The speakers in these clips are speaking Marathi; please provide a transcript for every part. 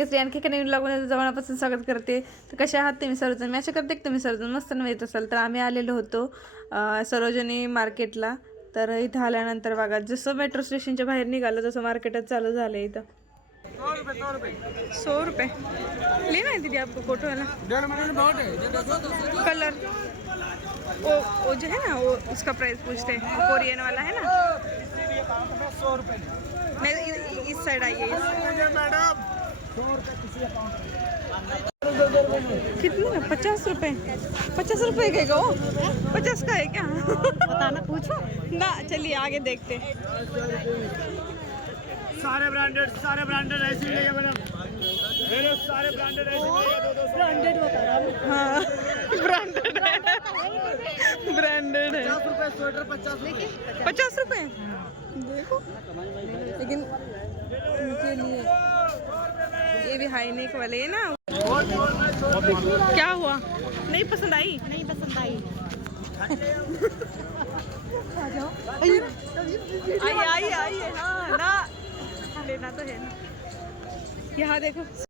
भाग्यश्री आणखी एका नवीन लागून जवळपासून स्वागत करते. तर कशा आहात तुम्ही सर्वजण? मी अशा करते की तुम्ही सर्वजण मस्त येत असाल. तर आम्ही आलेलो होतो सरोजनी मार्केटला. तर इथं आल्यानंतर बघा जसं मेट्रो स्टेशनच्या बाहेर निघालं तसं मार्केटच चालू झालं इथं. सौ रुपये. लेना है दीदी आपको फोटो है ना कलर वो वो जो है ना वो उसका प्राइस पूछते हैं. कोरियन वाला है ना? नहीं इस साइड आइए इस कितने पचास रुपए। पचास रुपए के गो? पचास का है क्या? बताना पूछो। ना चलिए आगे देखते हैं। सारे ब्रांडेड सारे ब्रांडेड ऐसे ही मैडम। ब्रांडेड ही। ब्रांडेड हाँ। ब्रांडेड है। ब्रांडेड है। पचास रुपए स्वेटर पचास रुपए। देखो। लेकिन उनके लिए ये भी हाई हाईनेक वाले है ना। क्या हुआ? नहीं पसंद आई? नहीं पसंद आई आई आई आई। हाँ ना। लेना तो है ना। यहाँ देखो।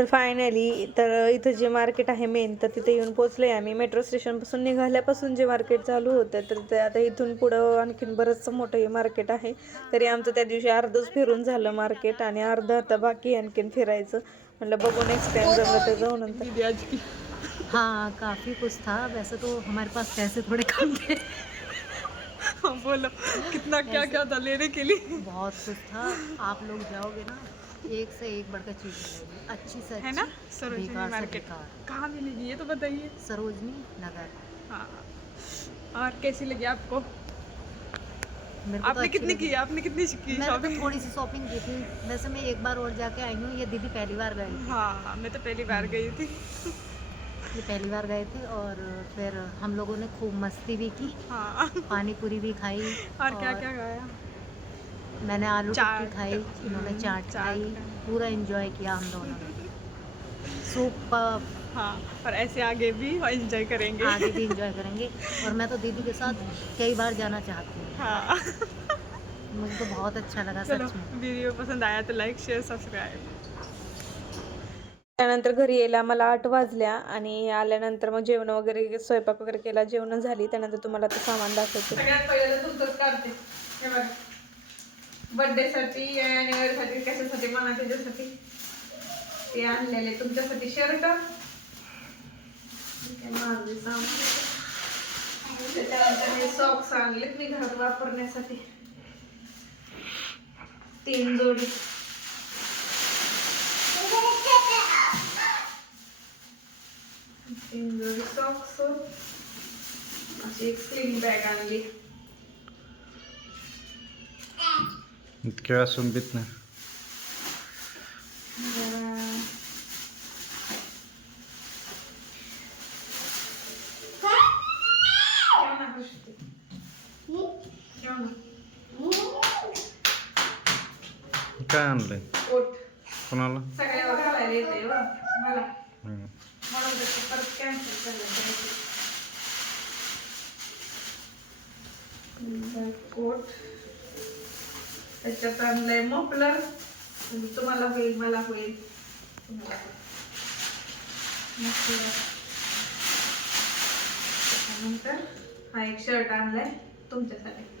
तर फायनली तर इथं जे मार्केट आहे मेन तर तिथे येऊन पोचले आम्ही. मेट्रो स्टेशनपासून निघाल्यापासून जे मार्केट चालू होतं तर ते आता इथून पुढं आणखीन बरंचसं मोठं हे मार्केट आहे. तरी आमचं त्या दिवशी अर्धच फिरून झालं मार्केट आणि अर्ध आता बाकी आणखीन फिरायचं. म्हटलं बघू नेक्स्ट टाइम जमलं तर जाऊ नंतर. हाँ काफ़ी कुछ था. वैसे तो हमारे पास पैसे थोड़े कम थे. बोलो कितना क्या क्या था लेने के लिए? बहुत कुछ था. आप लोग जाओगे ना एक से एक बढ़कर चीज़ मिलेगी अच्छी से है ना? सरोजनी मार्केट। कहाँ मिलेगी ये तो बताइए। सरोजनी नगर। हाँ। और कैसी लगी आपको? तो आपने कितनी की? आपने कितनी की शॉपिंग तो थोड़ी सी शॉपिंग की थी। वैसे मैं एक बार और जाके आई हूँ। ये दीदी पहली बार गई हाँ मैं तो पहली बार गई थी। ये पहली बार गए थे और फिर हम लोगों ने खूब मस्ती भी की। हाँ। पानी पूरी भी खाई और क्या क्या खाया? मैंने आलू। टिक्की खाई इन्होंने चाट खाई। पूरा एंजॉय किया हम दोनों। ने सूप हाँ और ऐसे आगे भी एंजॉय करेंगे। आगे भी एंजॉय करेंगे। और मैं तो दीदी के साथ कई बार जाना चाहती हूँ। हाँ। मुझे तो बहुत अच्छा लगा सच में। व्हिडिओ पसंद आया तर लाईक शेअर सबस्क्राईब त्यानंतर घरी यायला मला आठ वाजल्या आणि आल्यानंतर मग जेवण वगैरे स्वयंपाक वगैरे केला. जेवण झाली त्यानंतर तुम्हाला ते सामान दाखवते. सगळ्यात पहिलं तुमचंच काढते. हे बघा. बर्थडेसाठी साठी कशासाठी म्हणा त्याच्यासाठी. ते आणलेले. तुमच्यासाठी शर्ट त्याच्यानंतर हे सॉक्स आणलेत मी घरात वापरण्यासाठी. तीन जोडी. तीन जोडी सॉक्स अशी एक स्लिंग बॅग आणली. इतक्या वेळा सुंबीत नाही काय आणलंय कोणाला कोट त्याच्यात आणलंय मफलर. तुम्हाला होईल मला होईल. तुम्हाला त्याच्यानंतर हा एक शर्ट आणलाय तुमच्यासाठी.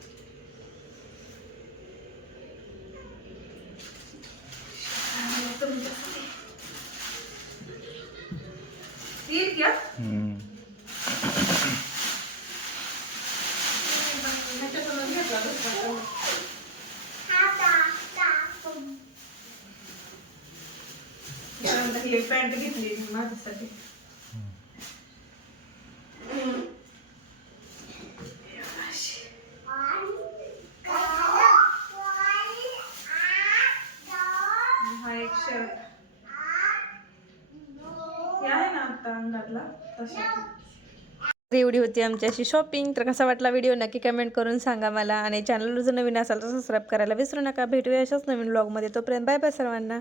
ही एवढी होती आमच्याशी शॉपिंग तर कसा वाटला व्हिडिओ नक्की कमेंट करून सांगा मला. आणि चॅनलवर जर नवीन असाल तर सबस्क्राईब करायला विसरू नका. भेटूया अशाच नवीन ब्लॉगमध्ये तोपर्यंत बाय बाय सर्वांना.